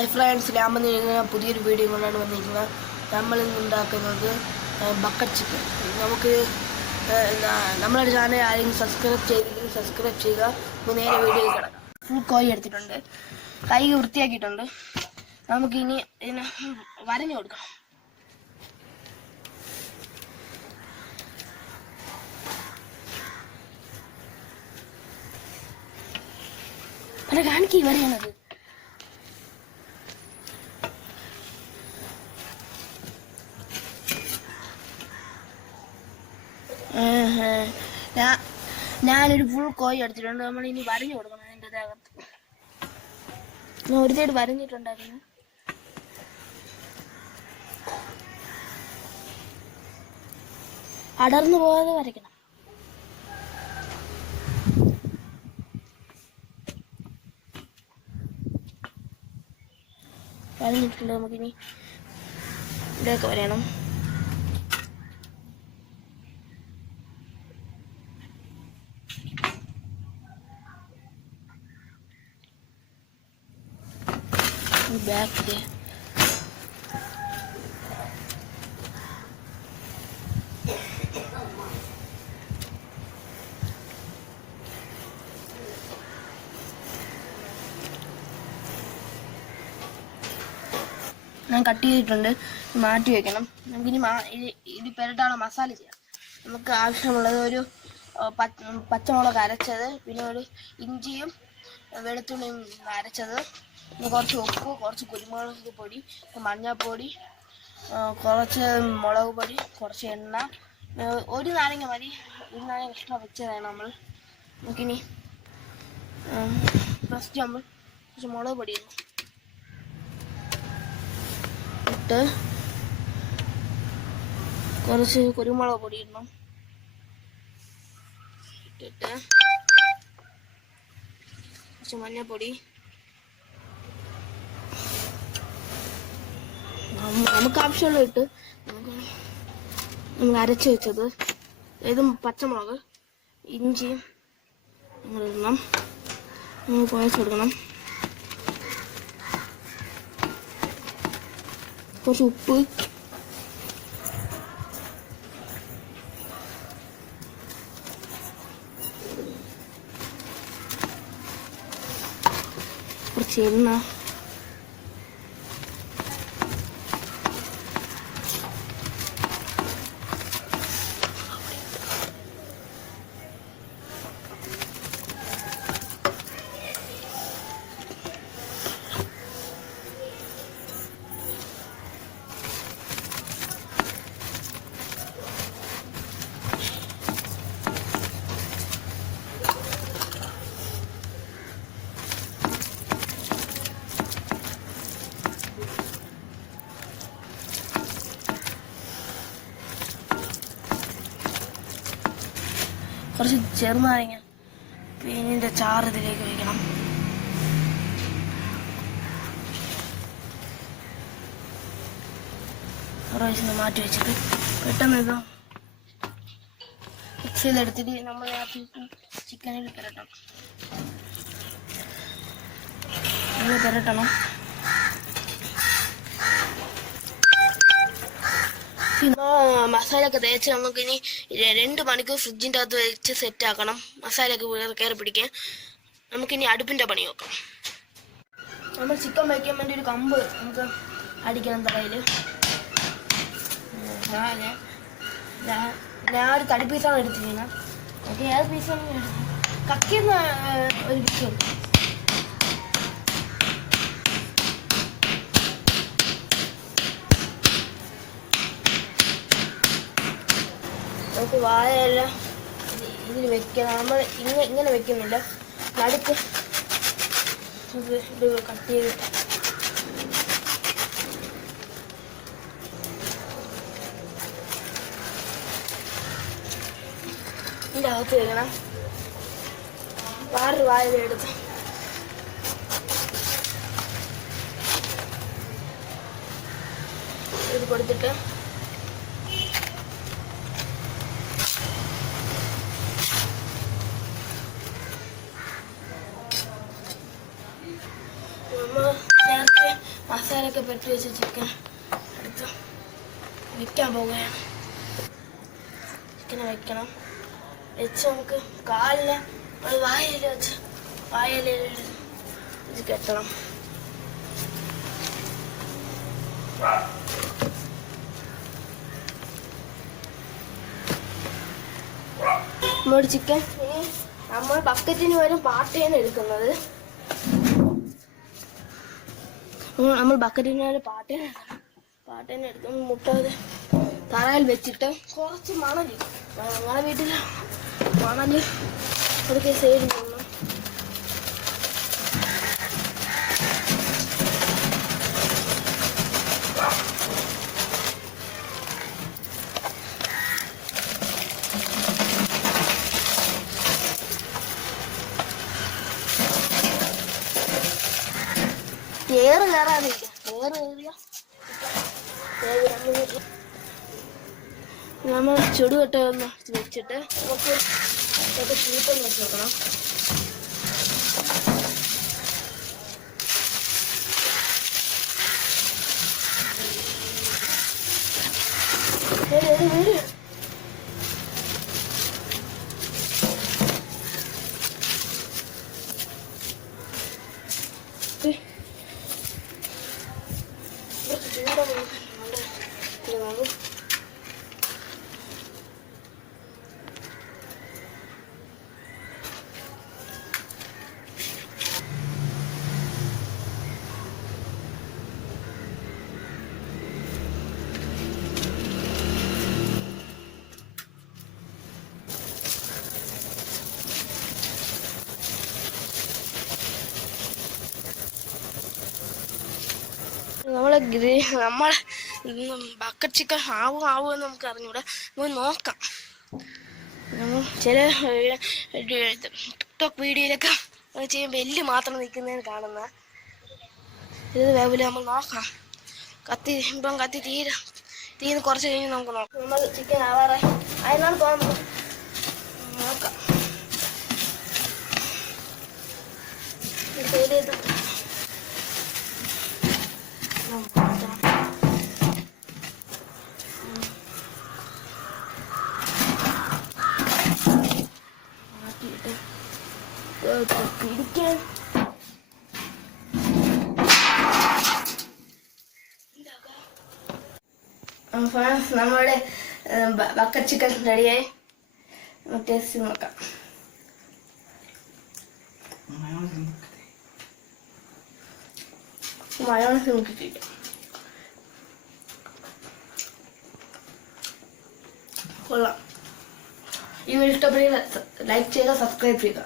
Hi friends, ഞാൻ വന്നിരിക്കുന്ന പുതിയൊരു വീഡിയോ കൊണ്ടാണ് വന്നിരിക്കുന്നത്. നമ്മളിന്ന് ഉണ്ടാക്കുന്നത് ബക്കറ്റ് ചിക്കൻ. നമുക്ക് നമ്മുടെ ചാനൽ ആരെങ്കിലും സബ്സ്ക്രൈബ് ചെയ്തെങ്കിൽ സബ്സ്ക്രൈബ് ചെയ്യുക. നേരെ വീഡിയോയിൽ കിടക്കാം. ഫുൾ കോഴി എടുത്തിട്ടുണ്ട്, കൈ വൃത്തിയാക്കിയിട്ടുണ്ട്. നമുക്കിനി ഇതിനെ വരഞ്ഞു കൊടുക്കണം. അല്ല, കാണിക്ക് വരയണത്. ഞാനൊരു ഫുൾ കോഴി എടുത്തിട്ടുണ്ട്. നമ്മൾ ഇനി വരഞ്ഞു കൊടുക്കണം. അതിൻ്റെ അകത്ത് ഞാൻ ഒരു സൈഡ് വരഞ്ഞിട്ടുണ്ടായിരുന്നു. അടർന്നു പോകാതെ വരയ്ക്കണം. വരഞ്ഞിട്ടുണ്ട്. നമുക്കിനി ഇവിടെയൊക്കെ വരയണം. ബാക്കില് ഞാൻ കട്ട് ചെയ്തിട്ടുണ്ട്. മാറ്റി വെക്കണം. നമുക്കിനി ഇത് പെരട്ടാനുള്ള മസാല ചെയ്യാം. നമുക്ക് ആവശ്യമുള്ളത് ഒരു പച്ചമുളക് അരച്ചത്, പിന്നെ ഒരു ഇഞ്ചിയും വെളുത്തുള്ളിയും അരച്ചത്, പിന്നെ കുറച്ച് ഉപ്പ്, കുറച്ച് കുരുമുളക് പൊടി, മഞ്ഞൾപ്പൊടി, കുറച്ച് മുളക് പൊടി, കുറച്ച് എണ്ണ, ഒരു നാരങ്ങ മതി. ഒരു നാരങ്ങ എക്സ്ട്രാ വെച്ചതാണ് നമ്മൾ. നമുക്കിനി ഫസ്റ്റ് നമ്മൾ കുറച്ച് മുളക് പൊടി ഇട്ട്, കുറച്ച് കുരുമുളക് പൊടി ഇടണം. ഇട്ടിട്ട് കുറച്ച് മഞ്ഞൾപ്പൊടി, നമുക്ക് ആവശ്യമുള്ള ഇട്ട് നമ്മൾ അരച്ച് വെച്ചത്, ഇതും പച്ചമുളക്, ഇഞ്ചിയും നമ്മൾ ഇടണം. നമ്മൾ കുഴച്ച് കൊടുക്കണം. കുറച്ച് ഉപ്പ്, കുറച്ച് എണ്ണ, കുറച്ച് ചെറുനാരങ്ങ പിന്നെ ചാറ് ഇതിലേക്ക് വയ്ക്കണം. പ്രാവശ്യം മാറ്റി വെച്ചിട്ട് പെട്ടെന്ന് ഇത് മിക്സിയിലെടുത്തിട്ട് നമ്മൾ ചിക്കനിൽ പുരട്ടണം. മസാലയൊക്കെ തേച്ച് നമുക്കിനി 2 മണിക്കൂർ ഫ്രിഡ്ജിൻ്റെ അകത്ത് വെച്ച് സെറ്റ് ആക്കണം. മസാലയൊക്കെ കയറി പിടിക്കാൻ. നമുക്കിനി അടുപ്പിൻ്റെ പണി നോക്കാം. നമ്മൾ ചിക്കൻ വയ്ക്കാൻ വേണ്ടി ഒരു കമ്പ് നമുക്ക് അടിക്കണം തറയിൽ. ഞാൻ ഒരു തടി പീസാണ് എടുത്തിരിക്കുന്നത്. ഓക്കെ, ഏത് പീസാണ്? കക്കിന്ന് ഒരു പീസ് എടുക്കും. നമുക്ക് വാഴയെല്ലാം ഇതിൽ വെക്കണം. നമ്മൾ ഇങ്ങനെ വെക്കുന്നില്ല, നടുക്ക് ഇത് കട്ട് ചെയ്തിട്ട് ഇതിൻ്റെ അകത്ത് വെക്കണം. വേറൊരു വാഴ എടുത്ത് ഇത് കൊടുത്തിട്ട് നമ്മൾ നേരത്തെ മസാലയൊക്കെ പെട്ടി വെച്ച ചിക്കൻ എടുത്ത് വെക്കാൻ പോവുകയാണ്. ചിക്കനെ വെക്കണം. വെച്ച് നമുക്ക് കാലിന് വായയില വെച്ച് വായയില കെട്ടണം. നമ്മുടെ ചിക്കൻ ഇനി നമ്മൾ ബക്കറ്റിന് വരും പാട്ടയാണ് എടുക്കുന്നത്. നമ്മൾ ബക്കറ്റിന് വരും പാട്ടേനെ എടുക്കും. മുട്ട തറയിൽ വെച്ചിട്ട് കുറച്ച് മണല്, ഞങ്ങളുടെ വീട്ടിൽ മണല് അതൊക്കെ സൈഡിൽ നിന്നു. ഏറ് കയറാതില്ല, ഏറ് കയറിയ നമ്മൾ ചുടുകെട്ട ഒന്ന് വെച്ചിട്ട് നമുക്ക് ചൂട്ടൊന്ന് വെച്ച് നോക്കണം. വീട് നമ്മളെ ബക്കറ്റ് ചിക്കൻ ആവുമെന്ന് നമുക്ക് അറിഞ്ഞൂടെ. നമുക്ക് നോക്കാം. നമ്മൾ ചില ടിക്ടോക്ക് വീഡിയോയിലൊക്കെ ചെയ്യുമ്പോൾ എല്ല് മാത്രം നിൽക്കുന്നതിന് കാണുന്ന ഇത് വേവില് നമ്മൾ നോക്കാം. കത്തി തീന്ന് കുറച്ച് കഴിഞ്ഞ് നമുക്ക് നോക്കാം. നമ്മൾ ചിക്കൻ ആവാറായി അതിനാണ് തോന്നുന്നത്. നോക്കാം. ചെയ്ത് പിടിക്കാൻ നമ്മുടെ ബക്കറ്റ് ചിക്കൻ റെഡിയായി. ടേസ്റ്റ് നോക്കാം. മയോണൈസ് നോക്കിയിട്ട് കൊള്ളാം. ഈ വീഡിയോ ഇഷ്ടപ്പെടുക ലൈക്ക് ചെയ്യുക, സബ്സ്ക്രൈബ് ചെയ്യുക.